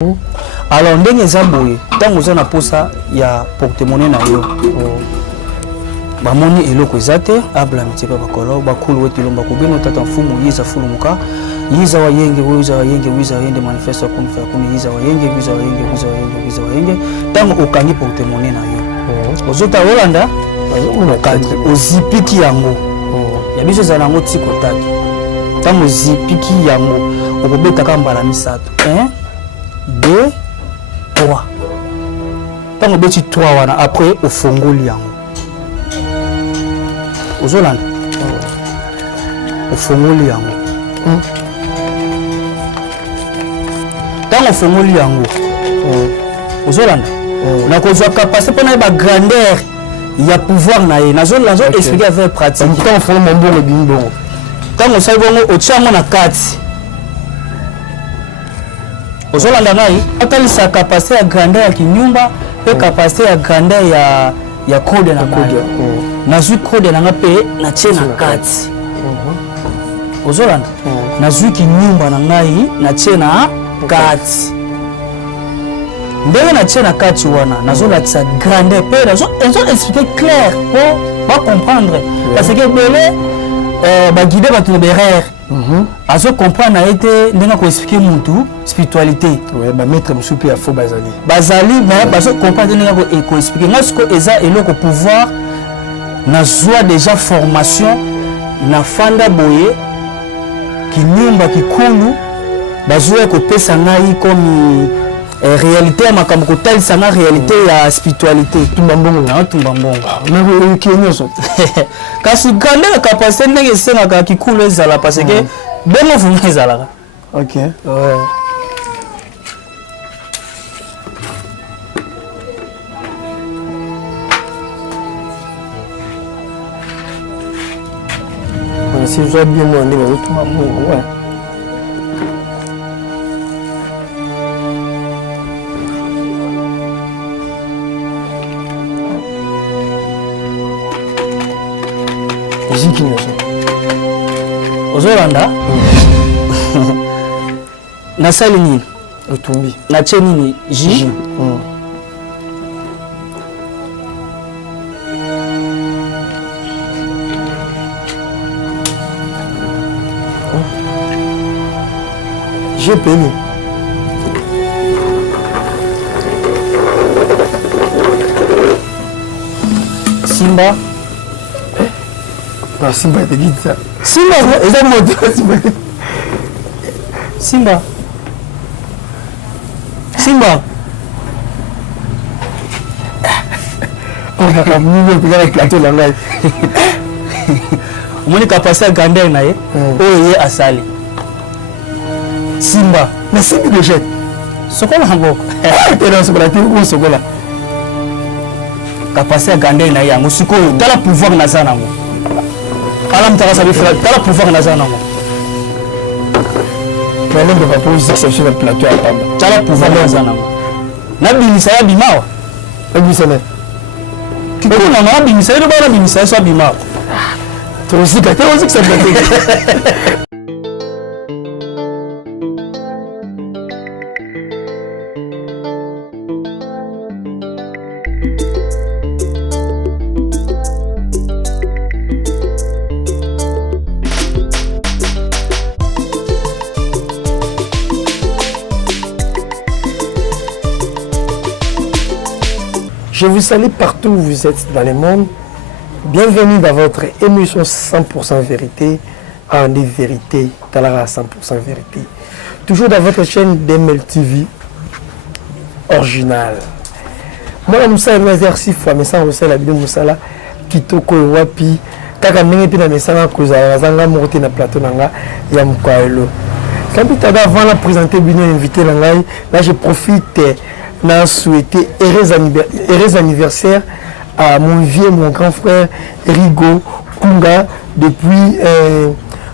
Alors ndenge zamboye tango za na posa ya porte-monnaie na yo bamoni eloko ezate abla mitipe bakolo bakulu wetu lomba kubino tata mfumu yiza fulumuka yiza wayenge wiza wayende manifeste kuni fa kuni yiza wayenge wiza wayenge tango okangi porte-monnaie na yo ozota Holanda okangi ozipiki yango ya biso za nango tiko tatu tango zipiki yango okobeta kambala misato 1 2 3 tango beti 3 wana après ofongoli yango ozolanda ofongoli yango tango ofongoli yango ozolanda na kozwa capacité pona ba grandeur ya pouvoir na ye nazo expliquer avec pratique tango ofongoli mbongo bimbongo tango sai bongo otiango na kati ozolanda ngai atalisa capacité ya grandeur ya kinyumba pe capacité ya grandeur ya code na ngai nazwi code na nga pe na tie na kati ozolanda nazwi kinyumba na ngai na tie na kati ndenge na tie na kati wana nazolakisa grandeur pe nazo expliquer clair po ba comprendre parce que bele ba guider ba to derrière azo comprendre na été ndenge ko expliquer mutu spiritualité ouais ba mettre msupe ya faux bazali mais bazo comprendre ndenge ko expliquer ngasko eza eloko pouvoir na joie déjà formation na fanda boye kinyumba kikulu bazoya ko pesa ngai comme réalité ya makambo ko talisa na réalité ya spiritualité tumbambongo na tumbambongo na ko kinyoso kasi grandeur capacité ndenge senga kikulu ezala parce que bengo vuma ezala OK ouais si je bien moi ndenge tumbambongo ouais ozolanda nasali nini otumbi natie nini ji j'ai payé Simba ba Simba te dit ça Simba eza moto Simba Simba on va caminer pour le plateau là omoni capacité grandeur na ye oyo ye asali Simba na simbi de jet sokola ngo te na sokola te ko sokola capacité grandeur na yango sikoyo tala pouvoir na za nango ala mtaka sabi frère tala pouvoir na za nango mais l'homme va poser exception le plateau à table tala pouvoir na za nango na binisa ya bimawa ebisene kikuna na binisa ile bana binisa so bimawa tosika te osika ça Je vous salue partout où vous êtes dans le monde. Bienvenue dans votre émission 100% vérité. En des vérités, Talara 100% vérité. Toujours dans votre chaîne DML TV original. Moi, je suis un exercice, mais ça, je suis la vidéo Moussala, Kitoko Wapi, Kaka Menge Pina Messanga, Kouzala, Zanga Morote na plateau Nanga, Yamkwaelo. Quand tu as avant la présenter, bien invité Nangai, là je profite. N'a souhaité heureux anniversaire à mon vieux, mon grand frère Rigo Kunga depuis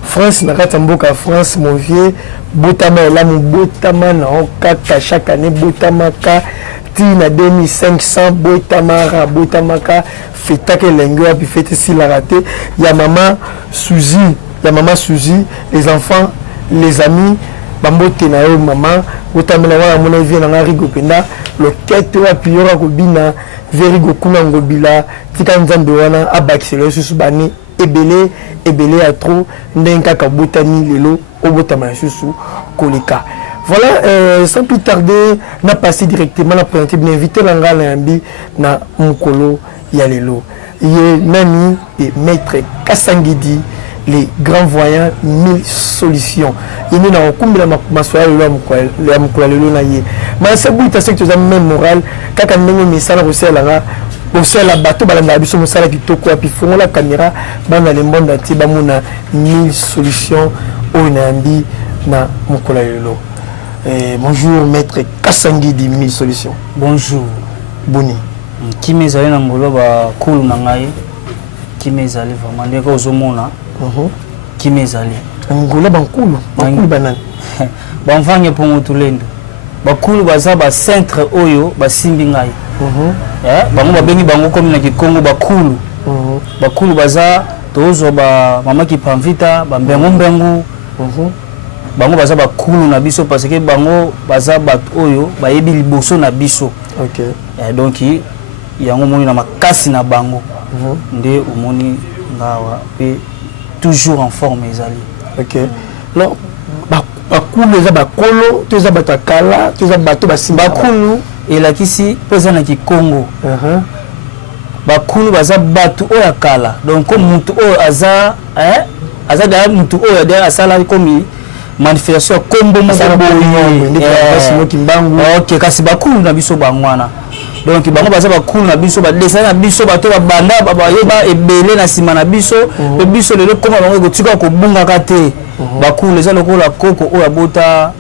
France, Nakatamboka France, mon vieux Botama là mon Botama na okata chaque année Botamaka tina 2500 Botamara Botamaka fêta que l'engua puis fête si la raté il y a maman Suzy les enfants les amis bambote na yo mama utamela wana mona vie na ngarigo penda lokete wa piyora kobina verigo kuna ngobila tika nzambe wana abakiselo susu bani ebele ya trop ndenka kabotani lelo obotama susu koleka. Voilà, sans plus tarder, on a passé directement à présenter bien invité l'angala yambi na mukolo ya lelo. Yé nani et maître Kasangidi, les grands voyants 1000 solutions. Yé na okumbi la maswaya lelo ya mukolo lelo na yé. Mais ça bout ta secte za même moral kaka ndenge misala rosela nga la bateau balanga biso musala kitoko api fongo la caméra bana le monde entier bamuna 1000 solutions o nambi na mukolo lelo. Bonjour maître Kasangidi 1000 solutions. Bonjour. Boni. Qui m'ezali na ngolo ba cool na ngai. Qui m'ezali vraiment ndeko ozomona. Qui m'ezali. Ngolo ba cool banane. Ba mvange po motulendo. Ba cool baza ba centre oyo ba simbi ngai. Bango ba bengi bango comme na Kongo ba cool. Ba cool baza tozo ba mama ki pamvita ba mbengu. Bango baza ba kulu na biso parce que bango baza bat oyo ba yebi liboso na biso. OK. Donc yango moni na makasi na bango. Nde omoni ngawa pe toujours en forme ezali. OK. Non ba kulu za ba kolo, to za bato kala, to za bato ba simba kulu elakisi pesa na Kongo. Ba kulu baza bato oya kala. Donc comme mutu oyo aza aza da mutu oyo da asala comme manifestation kombo moko OK kasi bakulu na biso bangwana donc bango baza bakulu na biso ba desana na biso bato ba banda ba yeba ebele na sima na biso pe biso lelo koma bango kotika ko bunga kate bakulu eza lokola koko oya bota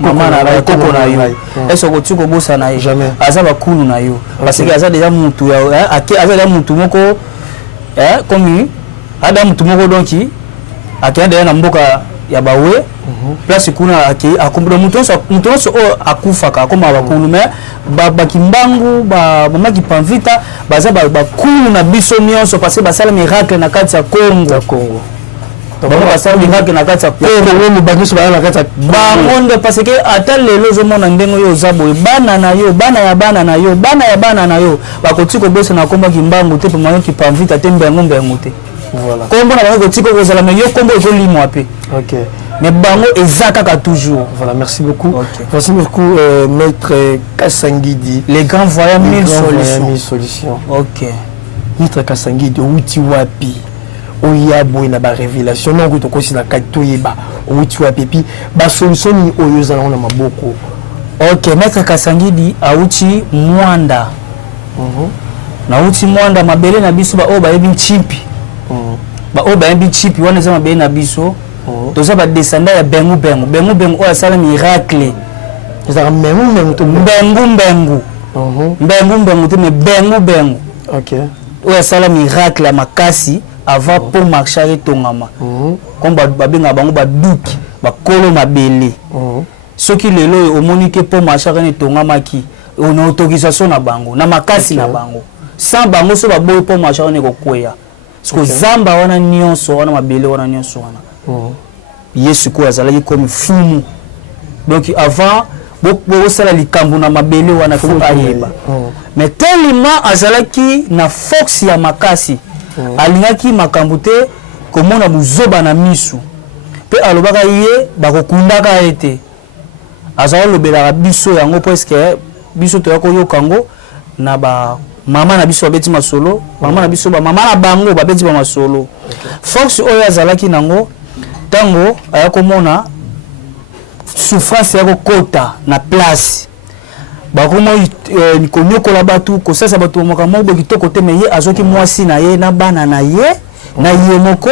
mama na koko na yo eso kotika bosa na yo aza bakulu na yo parce que aza déjà mutu ya aza déjà mutu moko comme ada mutu moko donc akenda na mboka ya bawe place kuna akombona mutonso o akufaka akoma bakulu mais bakimbangu mama kipamvita baza bakulu na biso nyonso parce que basala miracle na kati ya Congo. Bango basala miracle na kati ya Congo ni bakiso bana na kati ya bango parce que ata lelo zo mona ndengo yo zabo bana na yo bana ya bana na yo bakotiko bosa na komba kimbangu te mama kipamvita te mbengo te. Voilà. Kombo na bango tiko ko zala mais yo kombo ko limwa pe. OK. Mais bango ezaka toujours. Voilà, merci beaucoup. Okay. Merci beaucoup maître Kasangidi. Les grands voyants 1000 solutions. 1000 solutions. OK. Maître Kasangidi outi wapi. Oyabo na ba révélation non ko si na kato yeba. Outi wapi puis ba solution ni oyo zala na maboko. OK, maître Kasangidi auti mwanda. Na outi mwanda mabele na biso ba o ba yebi chimpi. Ba o ba yebi chimpi wana za mabele na biso. Toza ba descendant ya bengu o asala miracle. Ezaka bengu te me bengu. OK. O asala miracle ya makasi avant pour marcher tongama. Comme ba benga bango ba duki ba kolo mabele. Soki lelo omoni ke pour marcher tongama ki on autorisation na bango na makasi na bango. Sans bango so ba boy pour marcher ne kokwea. Parce que zamba wana nyonso wana mabele wana nyonso wana. Yesu ko azalaki comme fumu. Donc avant beaucoup sala likambu na mabele wana ko ayeba. Mais tellement azalaki na force ya makasi. Alingaki makambu te komona buzoba na misu. Pe alobaka ye bakokundaka ete. Azala lobela biso yango presque biso to yako yokango na ba mama na biso babeti masolo, mama na biso ba mama na bango babeti ba masolo. Force oyo azalaki nango tango ayakomona souffrance ya kokota na place bakoma konyokola batu kosasa batu makambo kitoko te me ye azoki mwasi na ye na bana na ye na ye moko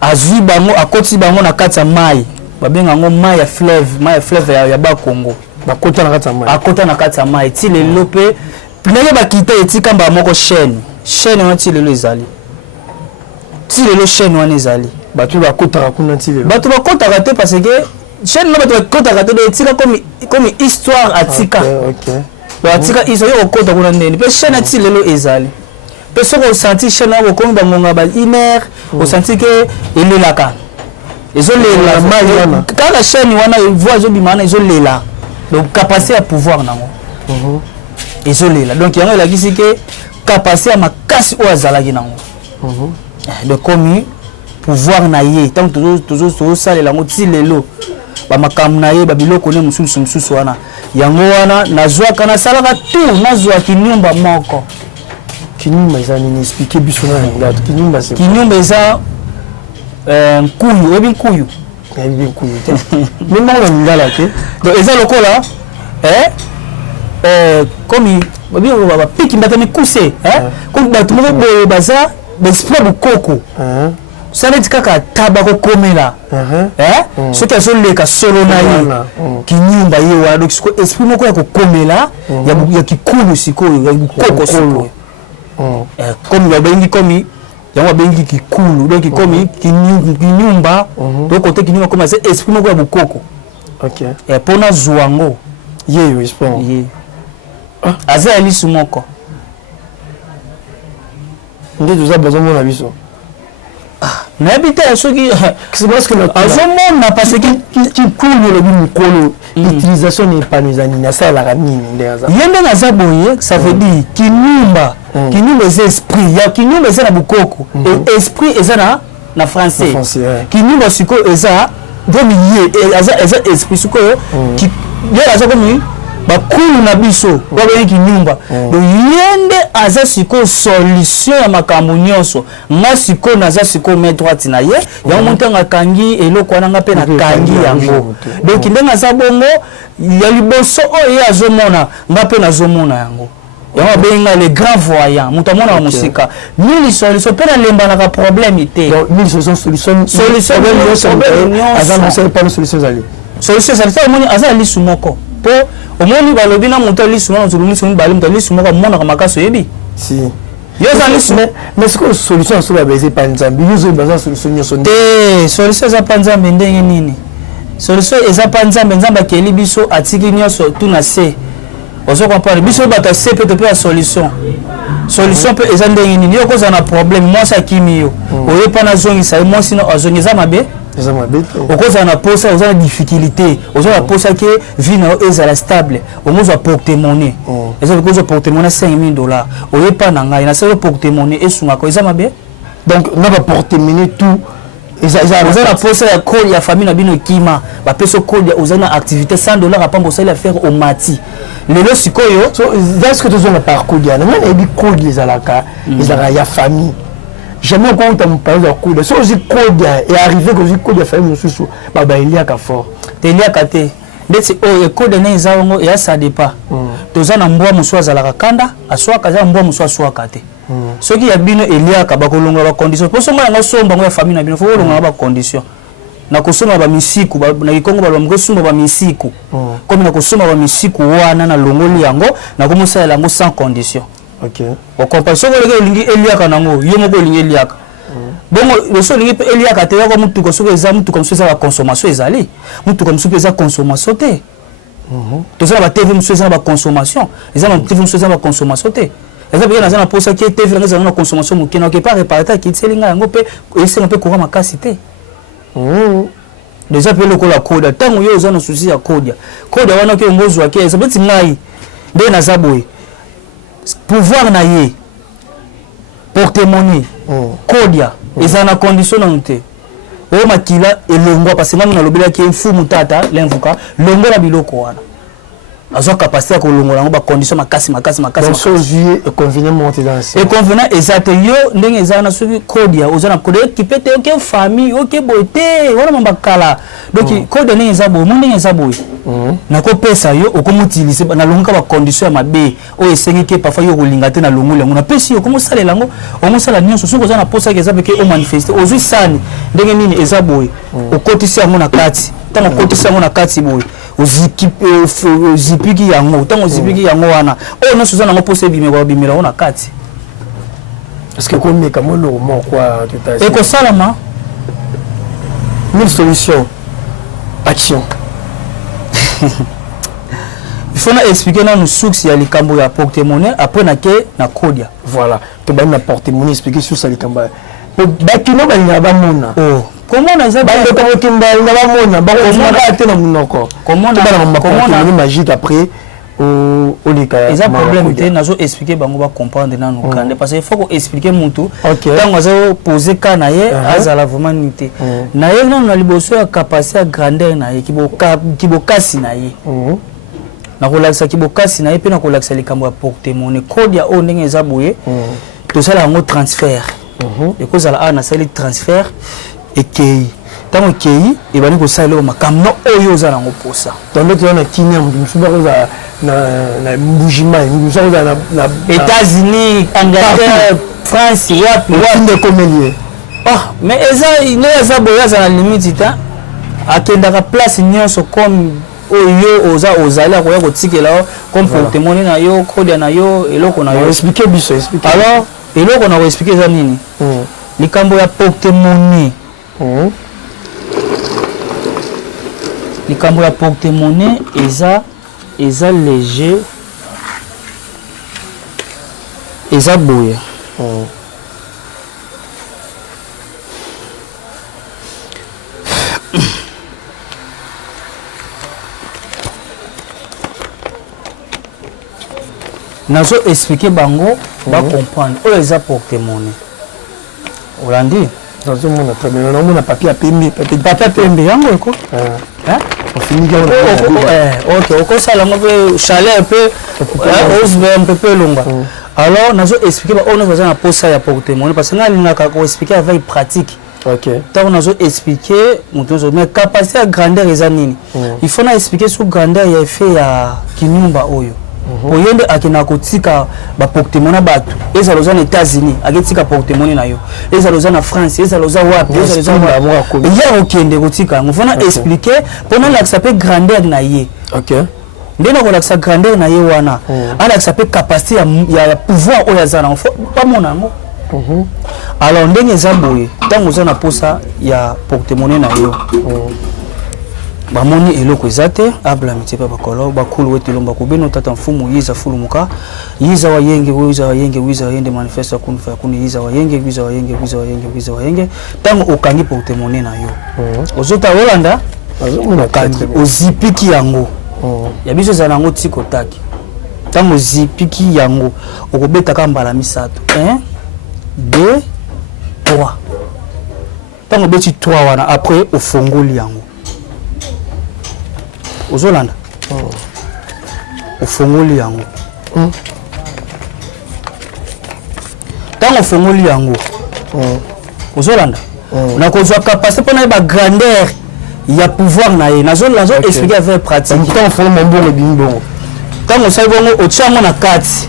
azwi bango akoti bango na kati ya mai babenga ngo mai ya fleuve ya ba Congo bakota na kati ya mai akota na kati ya mai ti lelo pe ndenge bakita etika mba moko chaîne wana ti lelo ezali ti lelo chaîne wana ezali batu bakotaka kuna ti lelo batu bakotaka te parce que chaîne batu bakotaka te etika comme histoire atika. OK. Ba atika histoire yo kokota kuna ndeni pe chaîne ti lelo ezali pe soko senti chaîne wana comme bangonga ba 1 heure o senti que elelaka ezolela mal quand la chaîne wana voix ezobimana ezolela donc capacité à pouvoir nango ezolela donc yango elakisi ke capacité à makasi oyo azalaki nango donc comme pouvoir na ye tant tozosalela yango ti lelo bamakambo na ye babiloko ne mosusu wana yango wana nazwaka nasalaka tout nazwa kinyumba moko kinyumba eza nini expliquer biso na ngatu kinyumba eza nkuyu oyebi nkuyu te même na ngala te donc eza lokola comme bapiki mbata mikuse comme bato moko boye baza baesprit bokoko saleti kaka taba kokomela soki azoleka solo na ye kinyumba ye wana donc sikoyo esprit moko ya kokomela ya kikulu sikoyo ya bokoko sikoyo comme babengi komi yango babengi kikulu donc komi kinyumba donc kote kinyumba komi aza esprit moko ya bokoko mpona zwa yango ye esprit aza ya lisu moko nde toza bazomona biso nayebi te soki azomona parce kikulu elobi mikolo utilisation na epano eza nini asalelaka nini nde aza ye nde naza boye ça veut dire kinyumba eza esprit ya kinyumba eza na bokoko esprit eza na français kinyumba sikoyo eza komi ye eza esprit sikoyo ye aza komi bakulu na biso babengi kinyumba donc ye nde aza sikoyo solution ya makambo nyonso nga sikoyo naza sikoyo main droite na ye yango ntango akangi eloko wana nga mpe nakangi yango donc ndenge aza bongo ya liboso oyo ye azomona nga mpe nazomona yango yango abenga le grand voyant moto amona wa mosika mili solution mpe nalembanaka problème te solution ezali omoni aza ya lisu moko mpo omoni balobi na moto alisu moko lisu mibale moto alisu moko amonaka makasi oyebi yo eza lisu mais sikoyo solution aso babeza epa nzambe yo baza solution nyonso te solution eza mpa nzambe ndenge nini solution eza mpa nzambe nzambe akeli biso atiki nyonso tu na se ozo comprendre biso bato ase mpe to mpe ya solution mpe eza ndenge nini yo kozala na problème mwasi akimi yo oye mpa nazongisa ye mwasi no azongi eza mabe okozala na posa oza na difficulté oza na posa ke vie na yo ezala stable omozwa porte-monnaie eza okozwa porte-monnaie $5000 oye mpa na ngai nasala porte-monnaie esungaka eza mabe donc na baporte-monnaie tout oza na posa ya code ya famille na bino ekima bapesa code oza na activité $100 apamba osali affaire omati lelo sikoyo est-ce que tozonga par code yana nga nayebi code ezalaka ya famille jamais quand on parle de code so ozi code et arrivé que ozi code ya famille mosusu baeliaka fort teliaka te ndeti oyo code na eza yango ya ça dépend toza na mbwa mosusu azalaka kanda aswaka aza mbwa mosusu aswaka te soki ya bino eliaka bakolongola bacondition mpo songo yango somba yango ya famille na bino fo kolongola bacondition na kosomba bamisiku na kikongo baloba mokosomba bamisiku komi na kosomba bamisiku wana na longoli yango na komosalela yango sans condition okompa soki oleke olingi eliaka nango yo moko olingi eliaka bongo loso olingi mpe eliaka te yako mutuka soki eza mutuka mosusu eza baconsommation ezali mutuka mosusu mpe eza consommation te toza na batv mosusu eza na baconsommation eza na tv mosusu eza na baconsommation te eza peke naza na posa ke tv nango ezala na consommation moke na okepa réparata akitiselinga yango mpe esenga mpe courant makasi te déjà mpe lokola kodia ntango yo oza na susi ya kodia wana oke ngozwa ke eza beti ngai nde naza boye pouvoir na ye porte-monnaie kodia eza na condition nanu te oyo makila elongwa parce ngai nalobelaki mfumu tata lenvuka longola biloko wana azwa capacité ya kolongola yango bacondition makasi econvenant eza te yo ndenge eza na soki kodia oza na kodia ekipe te oke famille oke boye te wana mambakala donc kodia ndenge eza boye mo ndenge eza boye nakopesa yo okomoutilize nalongoka bacondition ya mabe oyo esengi ke parfois yo kolinga te na longoli yango napesi yo okomosalela yango omosala nyonso soki oza na posaki eza peke omanifeste ozwi sani ndenge nini eza boye okotisi yango na kati ntango okotisi yango na kati boye ozipiki yango ntango ozipiki yango wana oyo nyonso oza nango mposa ebimeka babimela yango na kati ekosalama mille solution action il faut na expliquer nanu source ya likambo ya porte-monnaie après nake na kodia voilà tobandi na porte-monnaie expliquer source ya likambo bakino balinga bamona comment on a bande comme kimba nga bamona ba ko te na munoko comment on a magique après au lika ils ont problème te nazo expliquer bango ba comprendre na no grande parce qu'il faut ko expliquer mutu tant azo poser ka na ye azala vraiment nité na ye non na liboso ya capacité ya grandeur na ye kibokasi na ye na kolakisa kibokasi na ye pe na kolakisa likambo ya porte-monnaie code ya o ndenge eza boye to sala ngo transfert et cause ala na sali transfert ekei tango kei e bani ko sala makamno oyo za nango posa tondo to na kinya msuba ko za na mbujima msuba na États-Unis Angleterre France wapi nde komelie mais eza boya za na limite ta akenda ka place nyonso comme oyo ozali akoya kotikela comme porte-monnaie na yo code na yo eloko na yo expliquer biso expliquer alors eloko na ko expliquer za nini likambo ya porte-monnaie likambo ya porte-monnaie eza léger eza boye nazo expliquer bango ba comprendre oyo eza porte-monnaie olandi dans un monde très bien on a papier pembe yango eko on finit là OK oko sala ngo pe chaleur pe osbe un peu longa alors nazo expliquer ba ono baza na posa ya porte-monnaie parce que na linga ko expliquer avec pratique tant nazo expliquer mutozo mais capacité à grandeur eza nini il faut na expliquer sur grandeur ya effet ya kinyumba oyo oyende akina kotika ba porte-monnaie batu ezaloza na États-Unis aketika porte-monnaie na yo ezaloza na France ezaloza wapi ezaloza ya okende kotika ngofona expliquer pendant la ça peut grandeur na ye ndena ko la grandeur na ye wana ala ça peut capacité ya pouvoir oya zana pas monango alors ndenge zamboye tango za na posa ya porte-monnaie na yo bamoni eloko ezate abla mitipa bakolo bakulu wetu lomba kubeno tata mfumu yiza fulumuka yiza wayenge wiza yende manifesta kunfa kuni yiza wayenge tango okangi porte-monnaie na yo ozota Holanda okangi ozipiki yango ya biso za nango tiko taki tango zipiki yango okobeta ka mbala misato 1 2 3 tango beti 3 wana après ofongoli yango ozolanda ofongoli yango tango ofongoli yango ozolanda na kozwa capacité pona ba grandeur ya pouvoir na ye nazo expliquer avec pratique tant fond mon bon bimbo tango sai bongo otiamo na kati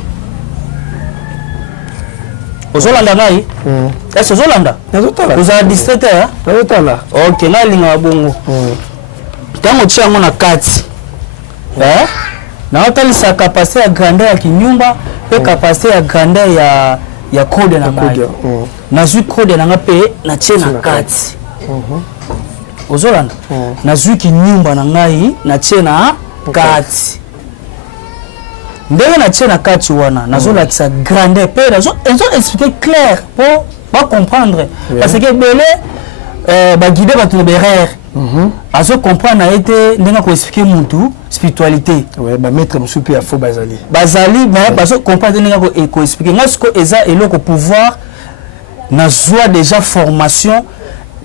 ozolanda ngai est-ce ozolanda nazotala oza 17h nazotala OK na linga bongo tango tiango na kati na otalisa capacité ya grandeur ya kinyumba pe capacité ya grandeur ya code na code na zui code na ngape na tie na kati ozolanda na zui kinyumba na ngai na tie na kati ndenge na tie na kati wana nazolakisa grandeur pe nazo expliquer clair pour pas comprendre parce que belé ba guider ba to berère azo comprendre na été ndenge ko expliquer mutu spiritualité ba maître musupi ya fo bazali mais bazo comprendre ndenge ko expliquer ngasko eza eloko pouvoir na joie déjà formation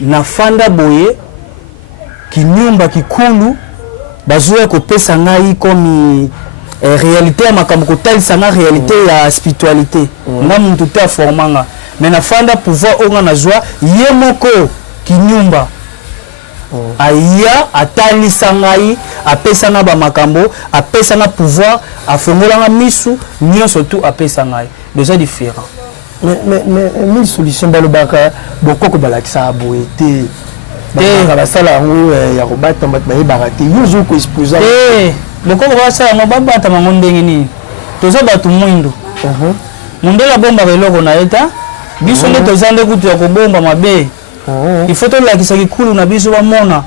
na fanda boye kinyumba kikulu bazo ko pesa ngai comme réalité ya makambo ko talisa na réalité ya spiritualité nga muntu te formanga mais na fanda pouvoir onga na joie yemoko kinyumba aya atalisa ngai apesanga ba makambo apesanga pouvoir afongolanga misu nyo surtout apesanga ngai déjà différent mais mille solutions balobaka bokoko balakisa boete basala ngo ya robata mbat baye barate yuzo ko exposer bokoko basala ngo babata mango ndenge nini toza batu mwindo mundela bomba beloko na eta biso nde tozande kutu ya kobomba mabe il faut que la kisaki kulu na biso ba mona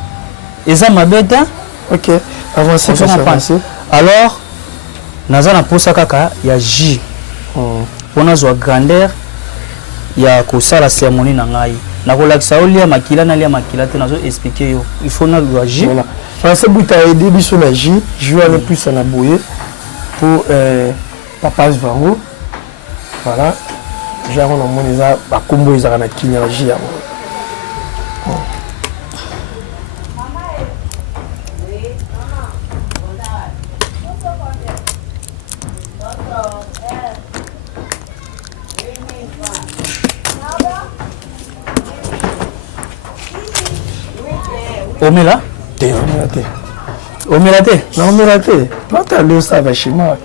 eza mabeta OK avancez alors naza na posa kaka ya J on a zo grandeur ya kosala cérémonie na ngai nakolakisa olia makila na lia makila te nazo expliquer yo il faut na loyer voilà français buta aider biso na jus aller plus na boye pour papa Vango voilà genre on a mon ça ba kombo ezaka na kinyarji ya Omela? Omela te? Non, omela te. Pas ta l'eau, ça va chez moi.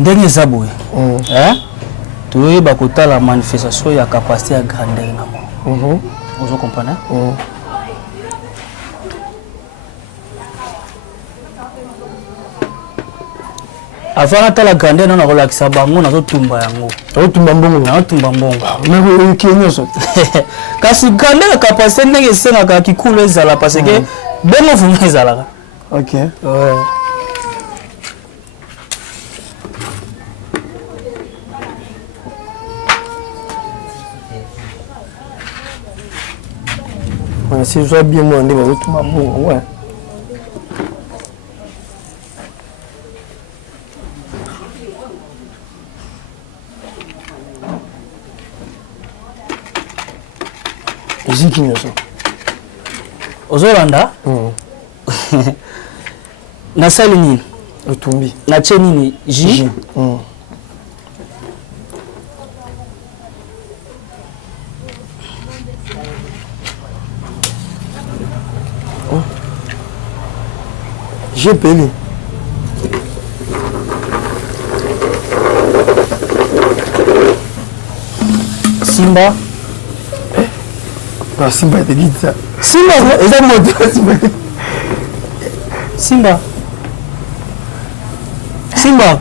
Ndenge eza boye. Toyeba kotala manifestation ya capacité ya grandeur na mo. Vous comprenez? Avant la grandeur non relaxa bango nazo tumba yango. Tumba mbongo. Na tumba mbongo. Mais kenyo so. Kasi grandeur capacité ndenge senga ka kikulo ezala parce que bongo vuma ezala. OK. Ouais. Si je vois bien moi on est tumba mbongo. Ouais. Ziki nyoso. Ozolanda? Na sali nini? Otumbi. Na che nini? Ji? J'ai payé. Simba? Non, Simba te dit ça. Simba, eza moto Simba. Simba. Simba.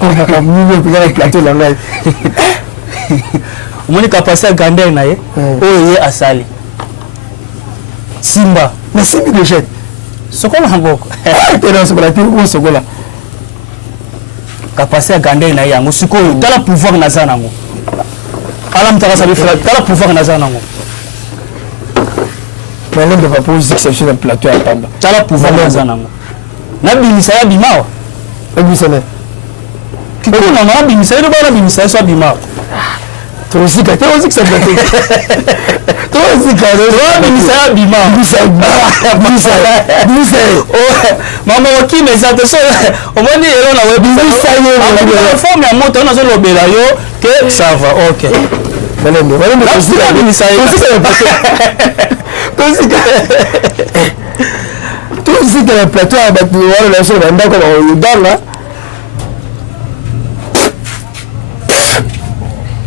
On a comme nous pour le plateau là. On m'a passé à grandeur na ye. Oh ye asali. Simba. Mais Simba de jette. Sokola ngoko. Et dans ce plateau où sokola. Capacité à grandeur na yango sikoyo tala pouvoir na za nango. Alam taka sabi fra tala pouvoir na za nango. Mais l'homme ne va pas poser exception dans le plateau à Pamba. Tala pouvoir na za nango. Na bimisa ya bimawa. Ebisa ne. Kiko na bimisa yo ba na bimisa so bimawa. Toi aussi ça plateau. Toi aussi bimisa ya bimawa. Bimisa. Oh, mama waki mais attention. Au moins elo na web bimisa yo. La forme ya moto na zo lobela yo que ça va. OK. Malendo aussi bimisa yo. Toi aussi dans le plateau à battre la chose dans comme dans là.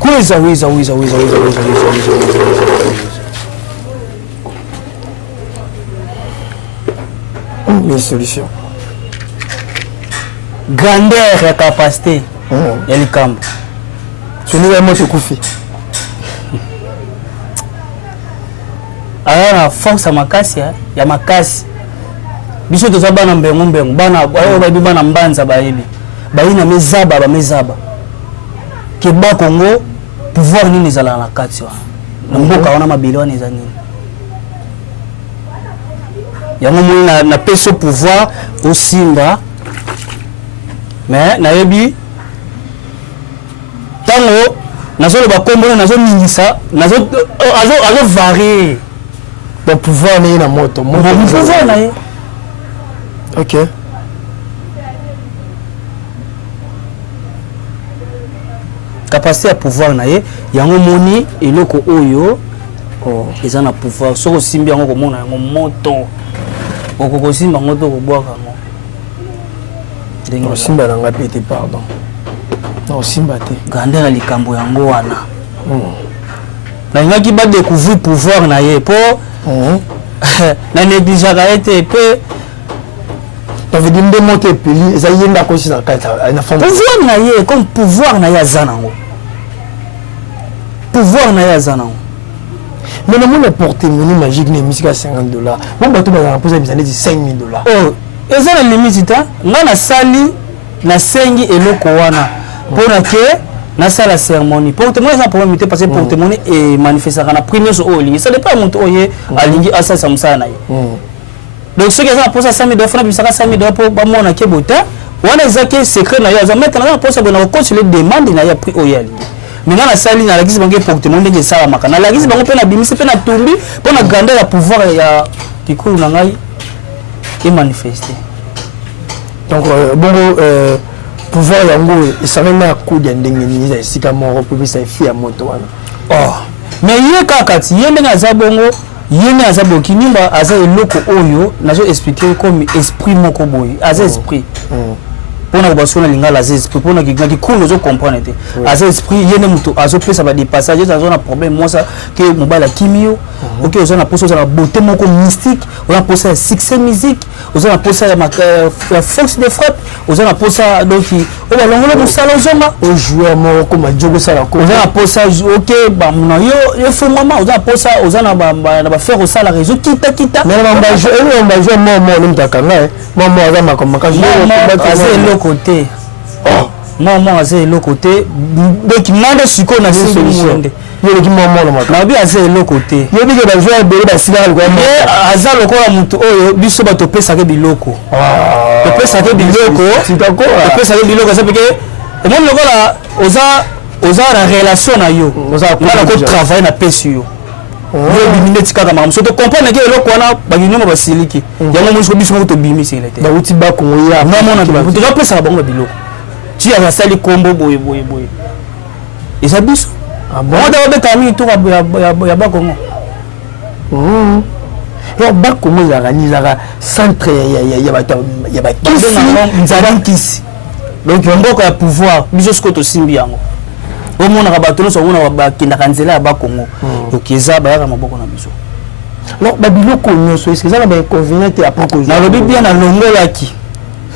Wiza. Une solution. Grandeur et capacité. Et le camp. Tu nous as montré Koufi. Alors la force à makasi ya makasi. Biso to bana mbengo bana bana mbanza bayebi. Baina mezaba ba mezaba. Keba Congo pouvoir nini zala na kati wa. Na mboka wana mabilioni za nini. Yango mona na peso pouvoir au Simba. Mais na yebi tango nazo ba kombo nazo mingisa nazo azo varier. Bon pouvoir ni na moto pouvoir na ye. OK. Capacité à pouvoir na ye yango moni eloko oyo eza na pouvoir soko simbi yango komona yango moto okoko simba moto ko bwaka ngo ndenge simba na ngapi te pardon non simba te grandeur likambo yango wana na ngaki ba découvrir pouvoir na ye po na négligeaka ete pe ça veut dire de monter peli ça yenda ko si na kata na fond pouvoir na ye comme pouvoir na ya zanango pouvoir na ya zanango mais na mona porte-monnaie magique na musique à $50 bon bato bazala posa bizane di $5000 oh eza na limite ta nga na sali na sengi eloko wana pona ke na sala cérémonie porte-monnaie ça problème parce que porte-monnaie et manifestera na premier so olingi ça dépend monto oye alingi asa samsana na ye donc ce que ça posa $100 francs bisaka $100 pour ba mona ke bota wana ezake secret na yo za mettre na posa bona ko sur les demandes na ya prix oyali mais na sali na lagisi bango porte-monnaie ndenge sala maka na lagisi bango pe na bimisi pe na tumbi pour na grandeur ya pouvoir ya pikulu na ngai et manifester donc bongo pouvoir yango esamena kudi ya ndenge nini za esika moko po ça fi ya moto wana oh mais ye kaka ti ye ndenge aza bongo ye ne aza boki nimba aza eloko oyo nazo expliquer comme esprit moko boye aza esprit pona ko basona lingala aza esprit pona ki kuno zo comprendre te aza esprit ye ne muto azo pesa ba des passages azo na problème moi ça que mobile kimio OK ozo na poso na beauté moko mystique ozo na poso ya succès musique ozo na poso ya force de frappe ozo na poso donc o ba longolo mo sala ozoma o joueur moko comme jogo sala ko ozo na poso OK ba mona yo fo mama ozo na poso ozo na ba faire au sala réseau kita mais ba joueur mo mtakanga mo aza makomaka joueur côté moi c'est le côté donc nando siko na solution yele ki maman na na bi azé le côté yebi ke ba jouer bele ba sila ko mais aza lokola mutu oyo biso ba to pesa ke biloko to pesa ke biloko to pesa ke biloko ça parce que et mon lokola oza la relation na yo oza ko travailler na pesi yo yo bimineti kaka mamu so to comprendre ke eloko wana baginyoma basiliki yango muso biso ko to bimisi elete ba uti ba kongo ya non mona to to pesa bango biloko tu as sali kombo boye et ça biso bon da beta mi to ya ba kongo yo ba kongo ya ganizaka centre ya ba kisi donc mboko ya pouvoir biso sko to simbi yango au monde na bato so mona ba kinda nzela ya ba kongo donc eza ba ya maboko na biso alors ba biloko nyoso est-ce que ça ba inconvénient à propos na lobi bien na longola ki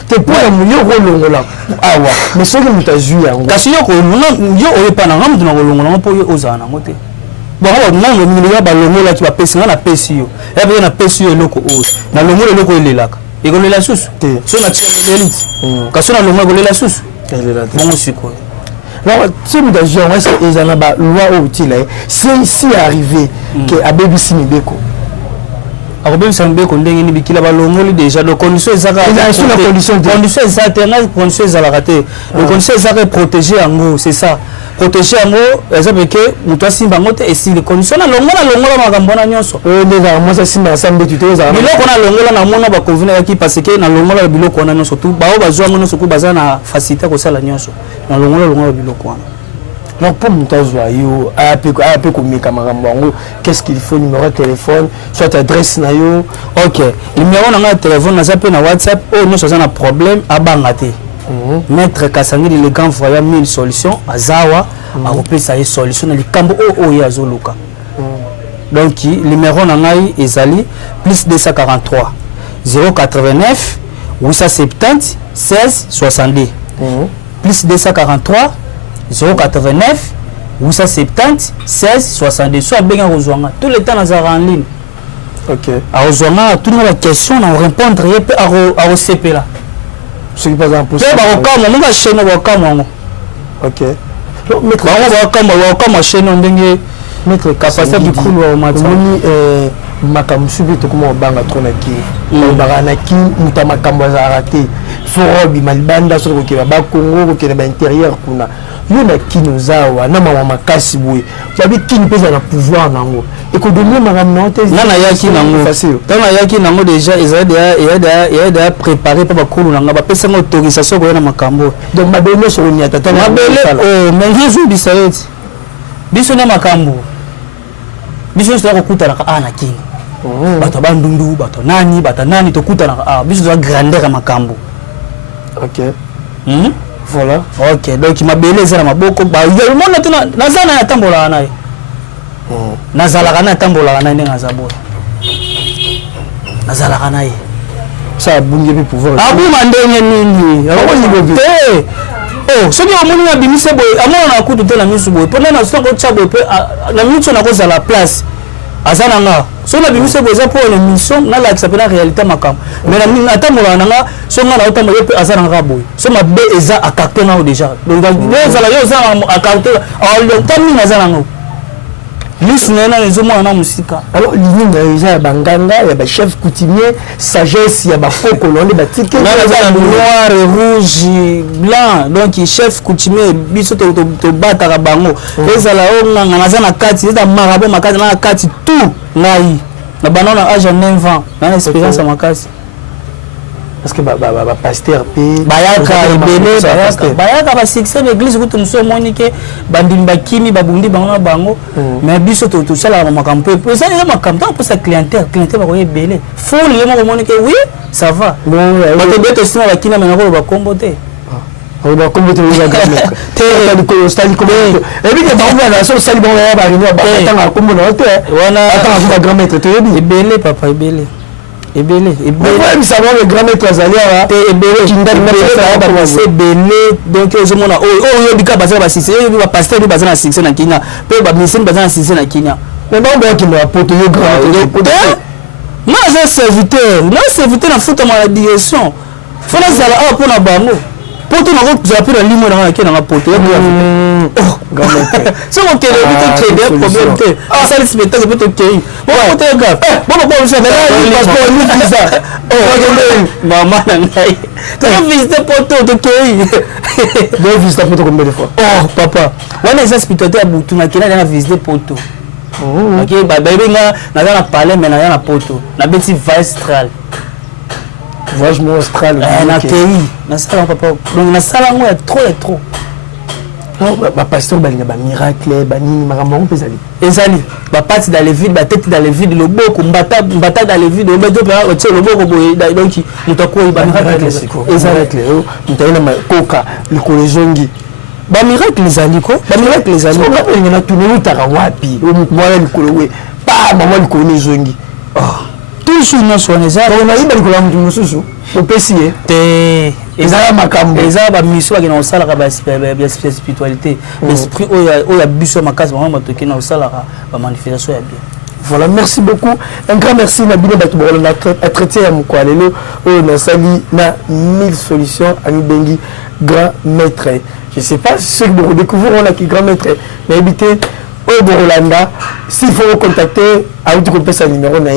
te pour yo ko longola awa mais ce que mutazu yango kasi yo ko yo oyepa na ngamu na ko longola po yo ozana ngote bon non mais ya ba longola ki ba pesi na pesi yo ya ba na pesi yo loko o na longola loko elelaka ekolela susu so na tia elite kasi na longola kolela susu elelaka bon siko. Alors, si nous avons une loi utile, si arrivé que Abébissi Mibeko. Abébissi Mibeko, ndenge bikila balongoli déjà donc condition ezaka condition ezatena condition ezalakate donc condition ezaka protéger yango c'est ça protéger yango ezaba ke muto simba ngote esi les conditions na longola makambo na nyonso ndeza moi ça simba sambe tu te za biloko na longola na mona ba convenir ki parce que na longola biloko na nyonso tout bao bazwa ngono soku baza na facilité ko sala nyonso na longola biloko wana. Donc pour Moutazwa, qu'est-ce qu'il faut, numéro de téléphone, soit adresse na yo. OK. Numéro de téléphone, na zappé na WhatsApp, oh non ça un problème à bangate. Maître Kassangi le grand voyant 1000 solutions azawa a repris sa solution na likambo o ya zoluka. Donc numéro na ngai ezali plus 243 089 870 16 62. Plus 243 089 870 16 62 soit bien rejoindre tout le temps dans en ligne. OK. À rejoindre toutes les questions on répondre à OCP là. Ce qui pas impossible. Ba okama munga chaîne ba okama. OK. Donc mettre ba okama chaîne ndenge mettre capacité du coup au match. Makamusubi to kuma banga tona ki. Ba na ki mutamakambo za raté. Forobi malibanda so ko ke ba Congo ko ke ba intérieur kuna. Nous na kinozawa na mama makasi boye yabi kini pesa na pouvoir nango économie makamno te na yaki nango facile tana yaki nango déjà il préparé pa bakulu nanga ba pesa ngo autorisation ko na makambo donc mabele so ni atata na mabele oh mais Jésus bisayeti biso na makambo biso so ko kutana ka ana kini bato bandundu bato nani to kutana ka biso za grandeur ya makambo. OK. Voilà. OK. Donc mabele zala maboko ba yo mona tuna nazana ya tambola naye. Nazala kana tambola naye ngaza bola. Nazala kana ye. Ça bungi pe pouvoir. Abu mandenge nini? Oh, soki omoni na bimise boy, amona na kutu te na misu boy. Pona na soko tcha boy pe na misu na koza la place. azananga so na bimise boza pour l'émission na la s'appelle réalité makam mais na atambola nanga so nga na otambola pe azananga boy so ma be eza akakte na déjà donc les ala yo za akakte alors tammi na zananga lisuna les hommes na musika alors ligne ya banganga ya ba chef coutumier sagesse ya ba kolonde ba tike na noir rouge blanc donc chef coutumier biso to bataka bango ezala onga na za na kati eza marabe makati na kati tout ngai na banana âge 9 ans na expérience à makasi parce que ba pasteur pe bayaka ebele bayaka ba succès l'église kutu muso monike bandimi bakimi babundi bango na bango mais biso to sala makampo pe ça les makampo pour sa clientèle ba ko ebele foule les mo monike oui ça va bon ba to beto sima bakina mais ngolo ba kombote on va combattre les gars terre de colossal comme et bien ba on va so sali bon ba réunion ba tanga kombo na hote wana attends ba grand maître te ebele papa ebele oui ça va le grand maître Azalia ebele donc je mona oh bika bazana ba succès ba pasteur bazana succès na Kenya pe ba mission bazana succès na Kenya mais non ba ki na poto yo grand moi j'ai serviteur na foot ma direction faut la sala pour na bango poto na ko za pira limo na Kenya na poto grand maître so on kele bito créer problème te ça le spectacle peut te créer bon poto gars bon ça mais là ni visa maman na ngai tu visiter poto te créer donc visiter poto combien de fois oh papa wana eza spectacle ya butu na Kenya na visiter poto ok ba benga na parler mais na poto na beti Vastral voyage austral na pays na sala papa donc na sala ngo ya trop non ba pasteur balinga ba miracle ba nini makambo pezali ezali ba parti dans les vides ba tête dans les vides le boko mbata dans les vides ba to pa o le boko boy donc mutako ba miracle ezali mutaina makoka likolo zongi ba miracle ezali ko ba miracle ezali ko ngapenga na tunu utaka wapi mwana likolo we pa mama likolo ni zongi toujours na soneza on a iba likolo ya mtu mususu opesi te ezala makambo eza ba mission ba kina osala ka ba spiritualité l'esprit oya biso makasi ba matoki na osala ba manifestation ya bien. Voilà, merci beaucoup. Un grand merci Nabine Batoubola à traiter à Moukwalelo on a sali na 1000 solutions à Bengi grand maître. Je sais pas ce que vous découvrez on a qui grand maître mais habité au Borolanda s'il faut contacter à où tu peux sa numéro na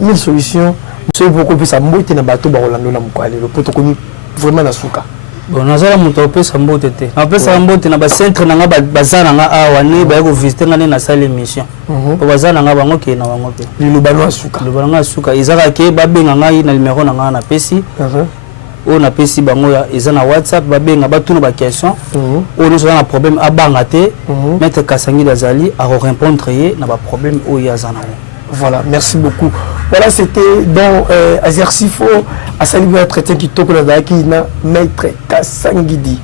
1000 solutions c'est beaucoup plus à mbote na bateau Borolanda na Moukwalelo pour te connaître vraiment na souka. Bon nazala muto pesa mbote te apesa mbote na ba centre na nga bazana nga awa ne ba ko visiter ngane na salle émission po bazana nga bango ke na bango pe lilubano asuka izaka ke babenga ngai na numéro na nga na pesi o na pesi bango ya ezana WhatsApp babenga batuna ba question o no na problème abanga te maître Kasangi Dazali a répondre ye na ba problème o ya zana. Voilà, merci beaucoup. Voilà, c'était dans Azersifo, à saluer traité qui toque la daki na maître Kasangidi,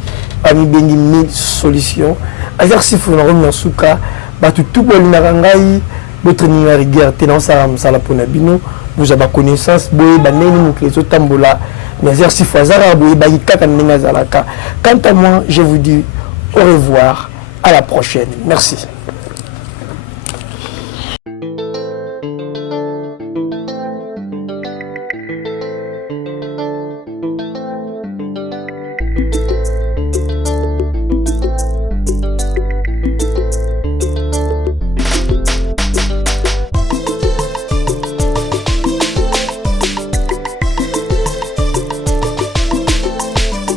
ami bengi 1000 solutions. Azersifo na romi na suka, batu tout boli na rangai, votre ni rigueur tenant ça sala pona bino, vous avez connaissance, boye baneni muklezo tambola, mais Azersifo azara boye ba yikaka ninga zalaka. Quant à moi, je vous dis au revoir, à la prochaine. Merci.